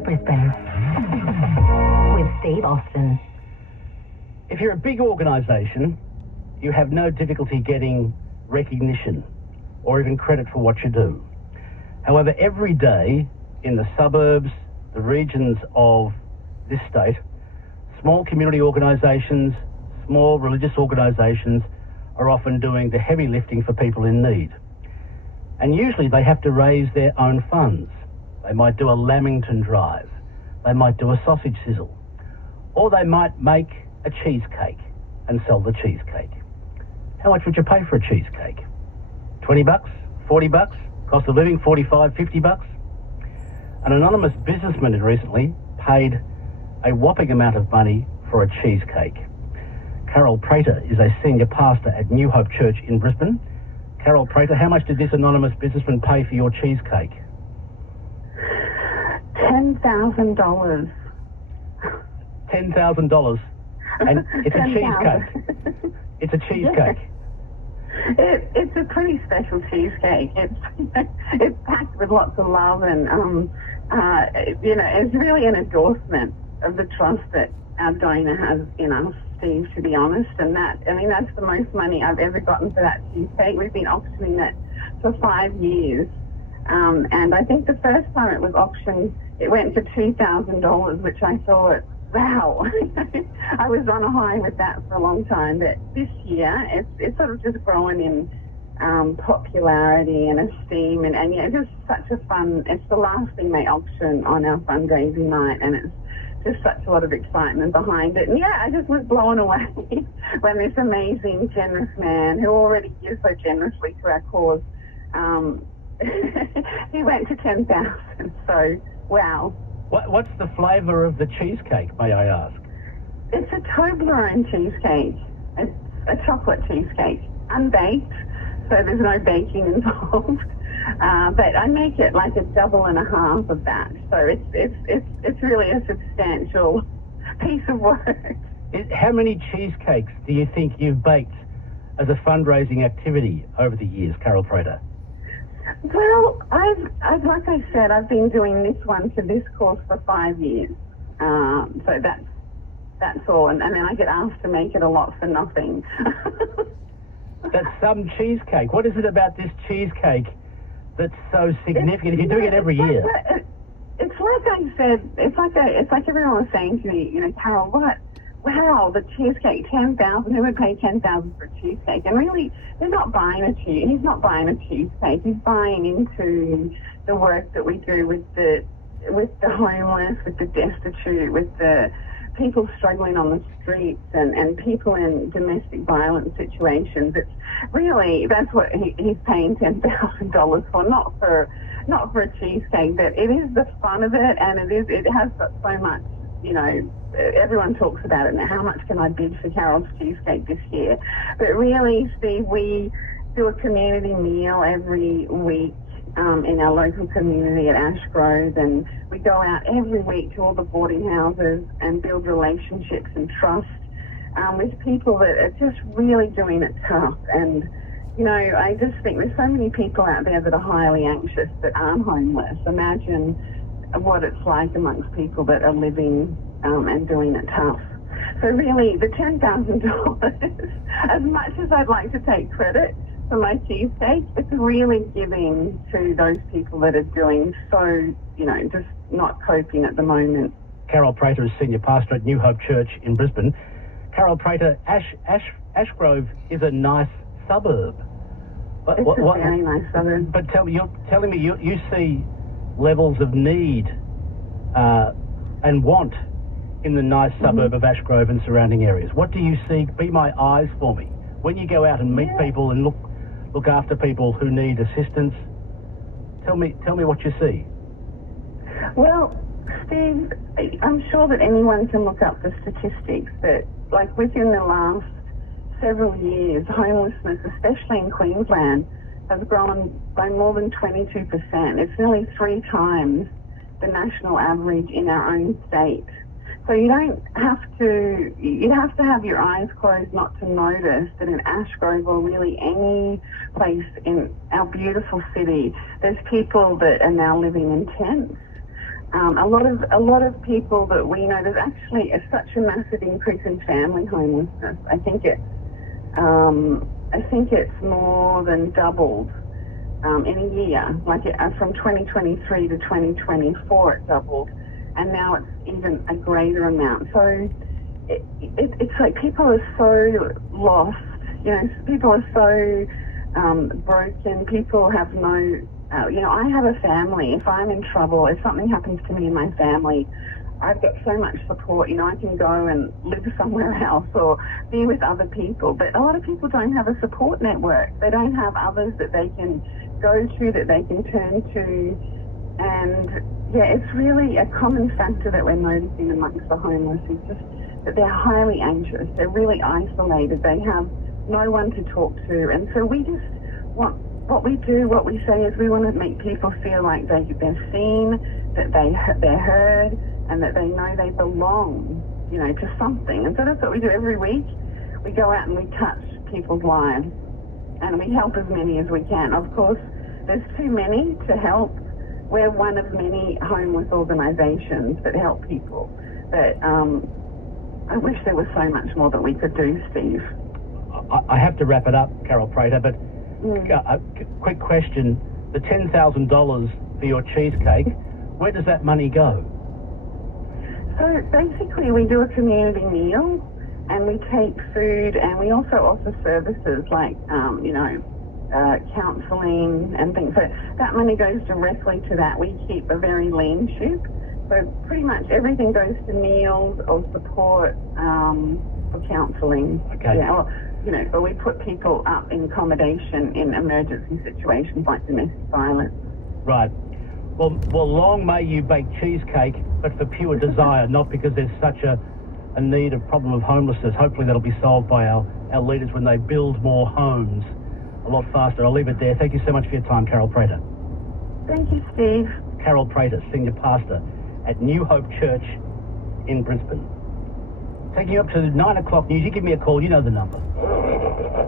Brisbane with Steve Austin. If you're a big organisation, you have no difficulty getting recognition or even credit for what you do. However, every day in the suburbs, the regions of this state, small community organisations, small religious organisations are often doing the heavy lifting for people in need. And usually they have to raise their own funds. They might do a Lamington drive, they might do a sausage sizzle, or they might make a cheesecake and sell the cheesecake. How much would you pay for a cheesecake? 20 bucks? 40 bucks? Cost of living, 45, 50 bucks? An anonymous businessman recently paid a whopping amount of money for a cheesecake. Carol Prater is a senior pastor at New Hope Church in Brisbane. Carol Prater, how much did this anonymous businessman pay for your cheesecake? $10,000. $10,000. And it's a cheesecake. It's a cheesecake. It's a pretty special cheesecake. It's packed with lots of love and, it's really an endorsement of the trust that our donor has in us, Steve, to be honest. And that's the most money I've ever gotten for that cheesecake. We've been auctioning that for 5 years. And I think the first time it was auctioned, it went for $2,000, which I thought, wow. I was on a high with that for a long time. But this year, it's sort of just growing in popularity and esteem. And it's just such a fun, it's the last thing they auction on our fundraising night. And it's just such a lot of excitement behind it. And yeah, I just was blown away when this amazing, generous man who already gives so generously to our cause, he went to 10,000. So, wow. What's the flavour of the cheesecake, may I ask? It's a Toblerone cheesecake. It's a chocolate cheesecake, unbaked, so there's no baking involved. But I make it like a double and a half of that, so it's really a substantial piece of work. How many cheesecakes do you think you've baked as a fundraising activity over the years, Carol Prater? Well, I've like I said, I've been doing this one for this course for 5 years. So that's all, and then I get asked to make it a lot for nothing. That's some cheesecake. What is it about this cheesecake that's so significant? If you're doing it every year. It's like I said. It's like everyone was saying to me, Carol, what? Wow, the cheesecake, 10,000. Who would pay 10,000 for a cheesecake? And really, they're not buying he's not buying a cheesecake. He's buying into the work that we do with the homeless, with the destitute, with the people struggling on the streets and people in domestic violence situations. It's really, that's what he's paying $10,000 for, not for a cheesecake, but it is the fun of it, and it has got so much, everyone talks about it now, how much can I bid for Carol's cheesecake this year? But really, Steve, we do a community meal every week in our local community at Ashgrove, and we go out every week to all the boarding houses and build relationships and trust with people that are just really doing it tough. And I just think there's so many people out there that are highly anxious that aren't homeless. Imagine what it's like amongst people that are living and doing it tough. So really, the $10,000, as much as I'd like to take credit for my cheesecake, it's really giving to those people that are doing so, just not coping at the moment. Carol Prater is senior pastor at New Hope Church in Brisbane. Carol Prater, Ashgrove is a nice suburb. It's a very nice suburb. But you're telling me you see levels of need and want in the nice suburb of Ashgrove and surrounding areas. What do you see? Be my eyes for me. When you go out and meet people and look after people who need assistance, tell me what you see. Well, Steve, I'm sure that anyone can look up the statistics that, like, within the last several years, homelessness, especially in Queensland, has grown by more than 22%. It's nearly 3 times the national average in our own state. So you have to have your eyes closed not to notice that in Ashgrove or really any place in our beautiful city, there's people that are now living in tents. A lot of people that we know, there's actually such a massive increase in family homelessness. I think it's more than doubled in a year. Like from 2023 to 2024, it doubled, and now it's even a greater amount. So it's like people are so lost. You know, people are so broken. People have no. I have a family. If I'm in trouble, if something happens to me in my family, I've got so much support. I can go and live somewhere else or be with other people. But a lot of people don't have a support network. They don't have others that they can go to, that they can turn to. And yeah, it's really a common factor that we're noticing amongst the homeless is just that they're highly anxious. They're really isolated. They have no one to talk to. And so we just want... What we say is we want to make people feel like they're seen, that they're heard, and that they know they belong, to something. And so that's what we do every week. We go out and we touch people's lives, and we help as many as we can. Of course, there's too many to help. We're one of many homeless organisations that help people. But I wish there was so much more that we could do, Steve. I have to wrap it up, Carol Prater, but a quick question. The $10,000 for your cheesecake, where does that money go? So basically we do a community meal and we take food and we also offer services like, counselling and things. So that money goes directly to that. We keep a very lean ship. So pretty much everything goes to meals or support for counselling. Okay. Yeah, or we put people up in accommodation in emergency situations like domestic violence. Right. Well, long may you bake cheesecake, but for pure desire, not because there's such a need, a problem of homelessness. Hopefully that'll be solved by our leaders when they build more homes a lot faster. I'll leave it there. Thank you so much for your time, Carol Prater. Thank you, Steve. Carol Prater, Senior Pastor at New Hope Church in Brisbane. Taking you up to the 9 o'clock news. You give me a call. You know the number.